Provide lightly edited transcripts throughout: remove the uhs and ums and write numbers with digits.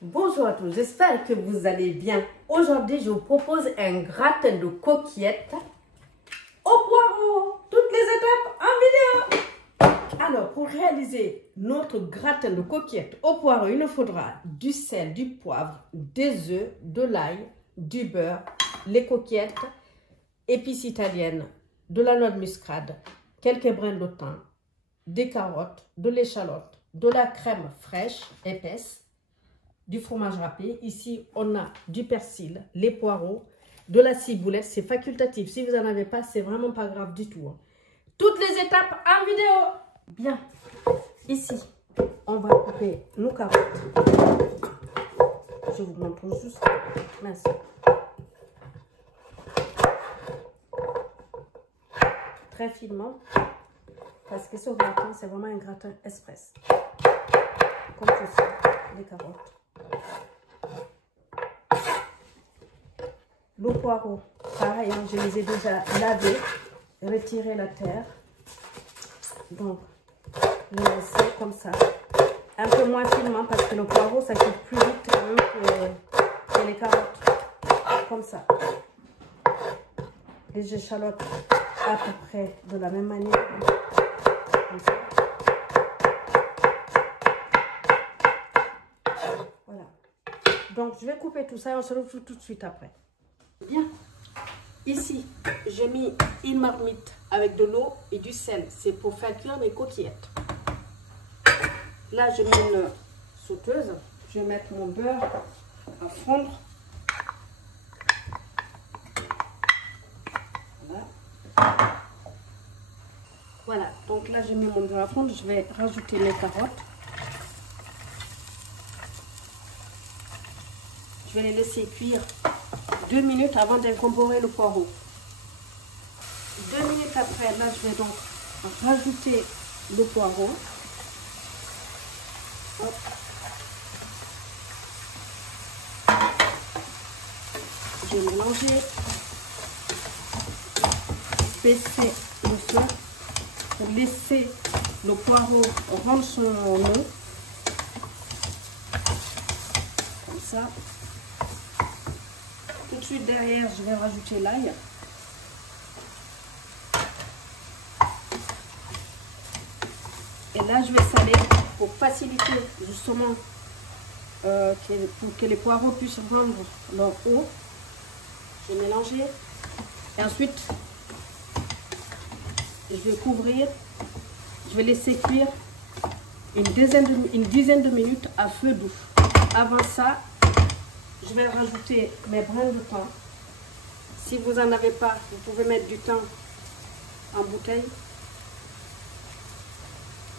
Bonjour à tous, j'espère que vous allez bien. Aujourd'hui, je vous propose un gratin de coquillettes au poireau. Toutes les étapes en vidéo. Alors, pour réaliser notre gratin de coquillettes au poireau, il nous faudra du sel, du poivre, des œufs, de l'ail, du beurre, les coquillettes, épices italiennes, de la noix de muscade, quelques brins de thym, des carottes, de l'échalote, de la crème fraîche épaisse, du fromage râpé. Ici, on a du persil, les poireaux, de la ciboulette. C'est facultatif. Si vous n'en avez pas, c'est vraiment pas grave du tout. Toutes les étapes en vidéo. Bien. Ici, on va couper nos carottes. Je vous montre juste. Merci. Très finement. Parce que ce gratin, c'est vraiment un gratin express. Comme ceci, les carottes. Le poireau, pareil, je les ai déjà lavés, retiré la terre. Donc, je laisse comme ça. Un peu moins finement parce que le poireau, ça coupe plus vite que les carottes. Comme ça. Les échalotes, à peu près de la même manière. Comme ça. Voilà. Donc, je vais couper tout ça et on se retrouve tout de suite après. Bien, ici j'ai mis une marmite avec de l'eau et du sel, c'est pour faire cuire mes coquillettes. Là je mets une sauteuse, je vais mettre mon beurre à fondre. Voilà, donc là j'ai mis mon beurre à fondre, je vais rajouter mes carottes. Je vais les laisser cuire 2 minutes avant d'incorporer le poireau. 2 minutes après, là je vais donc rajouter le poireau. Hop. Je vais mélanger. Baisser le feu pour laisser le poireau rendre son eau. Comme ça. Tout de suite derrière, je vais rajouter l'ail. Et là, je vais saler pour faciliter justement pour que les poireaux puissent rendre leur eau. Je vais mélanger. Et ensuite, je vais couvrir. Je vais laisser cuire une dizaine de minutes à feu doux. Avant ça, je vais rajouter mes brins de thym. Si vous n'en avez pas, vous pouvez mettre du thym en bouteille.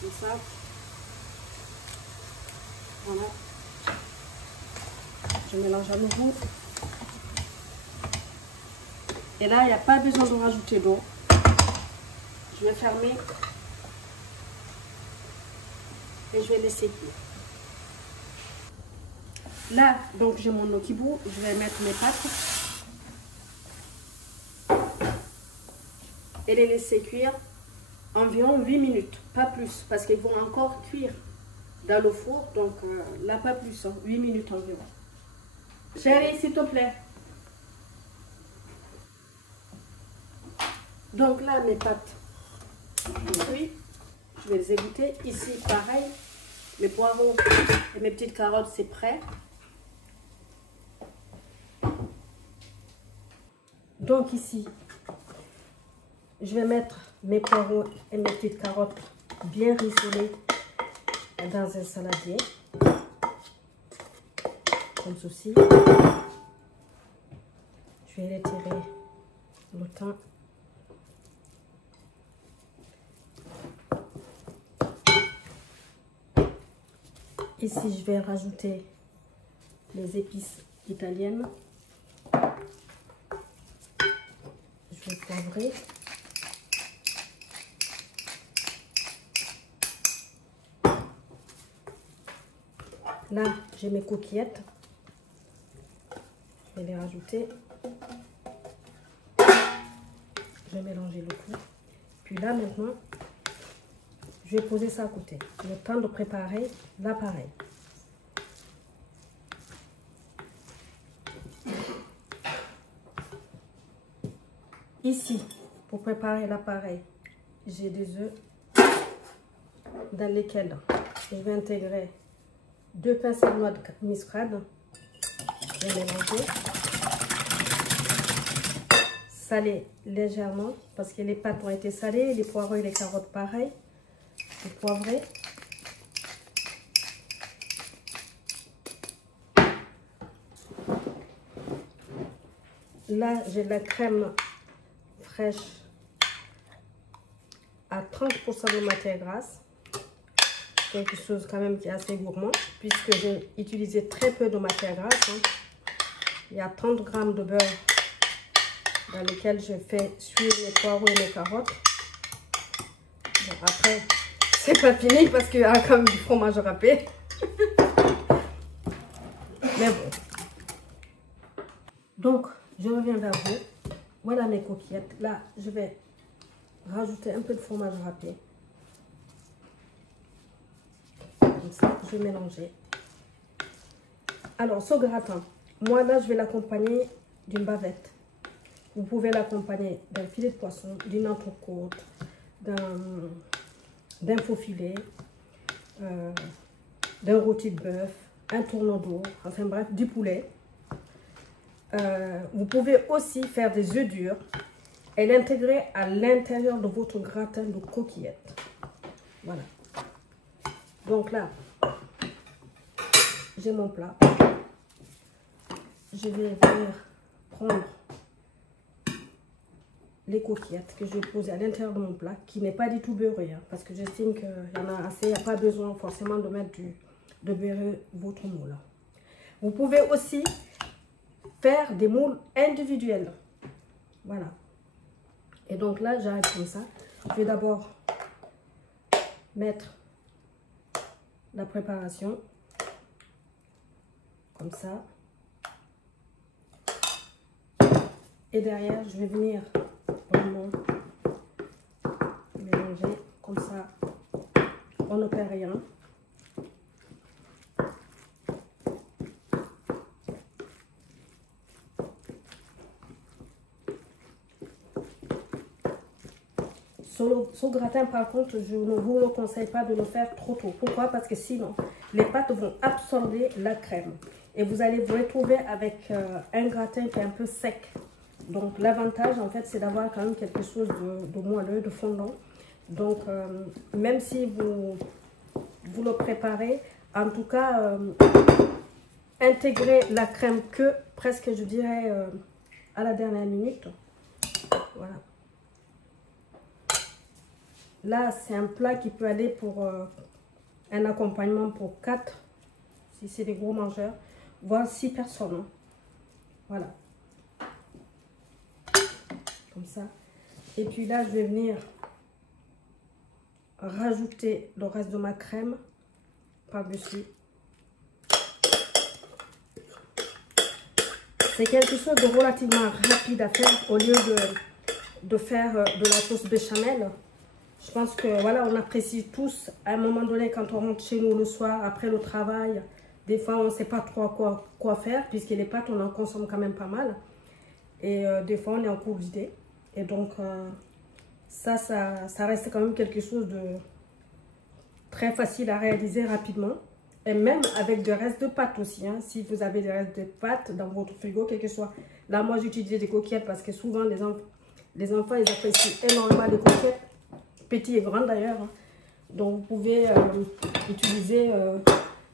Comme ça. Voilà. Je mélange à nouveau. Et là, il n'y a pas besoin de rajouter d'eau. Je vais fermer. Et je vais laisser cuire. Là, donc j'ai mon eau qui bout, je vais mettre mes pâtes et les laisser cuire environ 8 minutes, pas plus, parce qu'ils vont encore cuire dans le four, donc là pas plus, 8 minutes environ. Chérie, s'il te plaît. Donc là, mes pâtes sont cuites, je vais les égoutter. Ici, pareil, mes poireaux et mes petites carottes, c'est prêt. Donc ici, je vais mettre mes poireaux et mes petites carottes bien rissolées dans un saladier, comme ceci. Je vais retirer le thym. Ici, je vais rajouter les épices italiennes. Je vais poivrer. Là, j'ai mes coquillettes. Je vais les rajouter. Je vais mélanger le tout. Puis là, maintenant, je vais poser ça à côté. Le temps de préparer l'appareil. Ici, pour préparer l'appareil, j'ai des œufs dans lesquels je vais intégrer 2 pincées de noix de muscade. Je vais mélanger. Saler légèrement parce que les pâtes ont été salées, les poireaux et les carottes pareil. Les poivrés. Là, j'ai de la crème fraîche à 30% de matière grasse. Quelque chose quand même qui est assez gourmand puisque j'ai utilisé très peu de matière grasse. Il y a 30 g de beurre dans lequel je fais suivre les poireaux et les carottes. Bon, après, c'est pas fini parce qu'il y a quand même du fromage râpé. Mais bon. Donc, je reviens vers vous. Voilà mes coquillettes. Là, je vais rajouter un peu de fromage râpé. Comme ça, je vais mélanger. Alors, ce gratin, moi là, je vais l'accompagner d'une bavette. Vous pouvez l'accompagner d'un filet de poisson, d'une entrecôte, d'un faux filet, d'un rôti de bœuf, un tourneau d'eau, enfin bref, du poulet. Vous pouvez aussi faire des œufs durs et l'intégrer à l'intérieur de votre gratin de coquillettes. Voilà. Donc là, j'ai mon plat. Je vais venir prendre les coquillettes que je vais poser à l'intérieur de mon plat, qui n'est pas du tout beurré, parce que j'estime qu'il y en a assez, il n'y a pas besoin forcément de mettre de beurrer votre moule. Vous pouvez aussi faire des moules individuels. Voilà. Et donc là, j'arrête comme ça. Je vais d'abord mettre la préparation, comme ça. Et derrière, je vais venir vraiment mélanger, comme ça, on ne perd rien. Ce gratin, par contre, je ne vous le conseille pas de le faire trop tôt. Pourquoi? Parce que sinon, les pâtes vont absorber la crème. Et vous allez vous retrouver avec un gratin qui est un peu sec. Donc, l'avantage, en fait, c'est d'avoir quand même quelque chose de moelleux, de fondant. Donc, même si vous le préparez, en tout cas, intégrez la crème que presque, je dirais, à la dernière minute. Voilà. Là, c'est un plat qui peut aller pour un accompagnement pour 4, si c'est des gros mangeurs, voire 6 personnes. Voilà. Comme ça. Et puis là, je vais venir rajouter le reste de ma crème par-dessus. C'est quelque chose de relativement rapide à faire au lieu de faire de la sauce béchamel. Je pense que voilà, on apprécie tous à un moment donné quand on rentre chez nous le soir après le travail. Des fois, on ne sait pas trop quoi faire puisque les pâtes, on en consomme quand même pas mal. Et des fois, on est en cours d'idée. Et donc, ça reste quand même quelque chose de très facile à réaliser rapidement. Et même avec des restes de pâtes aussi. Hein. Si vous avez des restes de pâtes dans votre frigo, quel que soit. Là, moi, j'utilise des coquillettes parce que souvent, les enfants, ils apprécient énormément les coquillettes. Petit et grand d'ailleurs. Hein. Donc, vous pouvez utiliser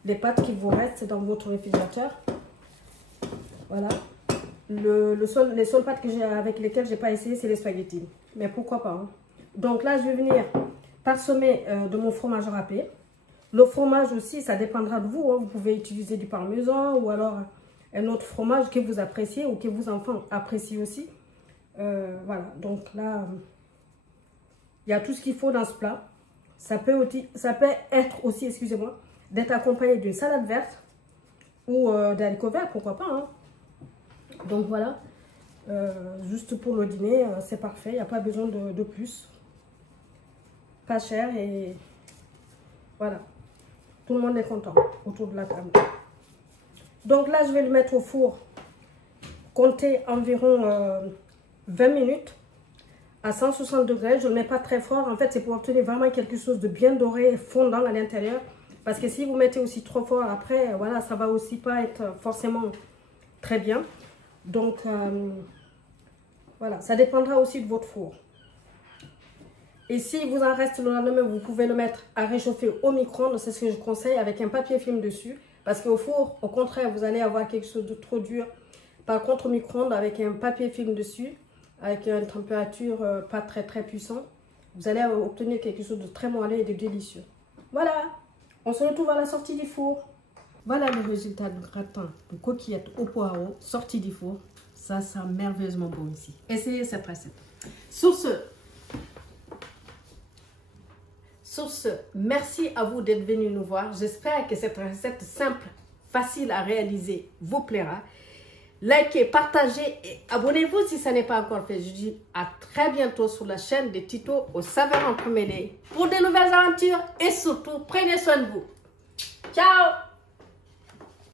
les pâtes qui vous restent dans votre réfrigérateur. Voilà. Les seules pâtes avec lesquelles je n'ai pas essayé, c'est les spaghettis. Mais pourquoi pas. Hein. Donc là, je vais venir parsemer de mon fromage râpé. Le fromage aussi, ça dépendra de vous. Hein. Vous pouvez utiliser du parmesan ou alors un autre fromage que vous appréciez ou que vos enfants apprécient aussi. Voilà. Donc là, il y a tout ce qu'il faut dans ce plat. Ça peut être aussi, excusez-moi, d'être accompagné d'une salade verte ou d'haricots verts, pourquoi pas. Hein. Donc voilà, juste pour le dîner, c'est parfait. Il n'y a pas besoin de plus. Pas cher et voilà. Tout le monde est content autour de la table. Donc là, je vais le mettre au four. Comptez environ 20 minutes. à 160 degrés. Je ne le mets pas très fort. En fait, c'est pour obtenir vraiment quelque chose de bien doré et fondant à l'intérieur. Parce que si vous mettez aussi trop fort, après, voilà, ça va aussi pas être forcément très bien. Donc, voilà, ça dépendra aussi de votre four. Et si vous en reste le lendemain, vous pouvez le mettre à réchauffer au micro-ondes. C'est ce que je conseille avec un papier film dessus. Parce qu'au four, au contraire, vous allez avoir quelque chose de trop dur. Par contre, au micro-ondes, avec un papier film dessus, avec une température pas très puissante, vous allez obtenir quelque chose de très moelleux et de délicieux. Voilà, on se retrouve à la sortie du four. Voilà le résultat du gratin de coquillettes au poireau sorti du four. Ça sent merveilleusement bon ici. Essayez cette recette. Sur ce, merci à vous d'être venus nous voir. J'espère que cette recette simple, facile à réaliser, vous plaira. Likez, partagez et abonnez-vous si ce n'est pas encore fait. Je dis à très bientôt sur la chaîne de Tito aux saveurs entremêlées pour de nouvelles aventures et surtout, prenez soin de vous. Ciao!